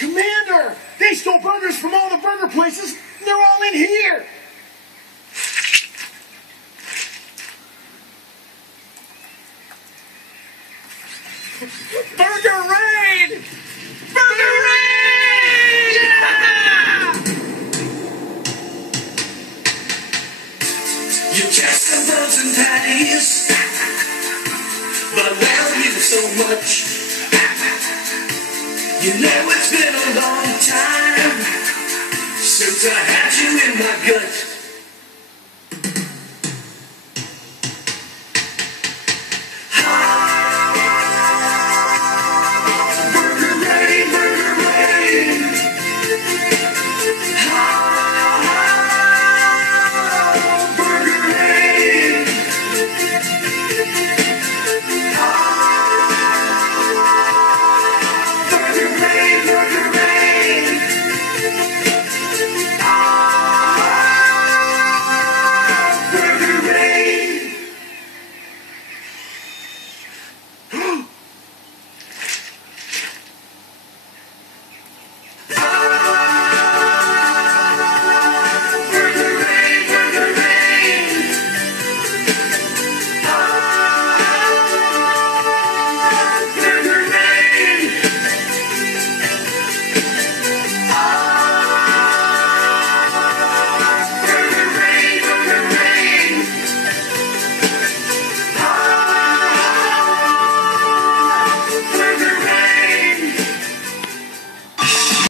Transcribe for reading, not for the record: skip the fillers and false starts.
Commander! They stole burgers from all the burger places. They're all in here. Burger raid! Burger raid! Yeah! You catch some frozen patties, but I love you so much. You know it's been a long time since I had you in my gut.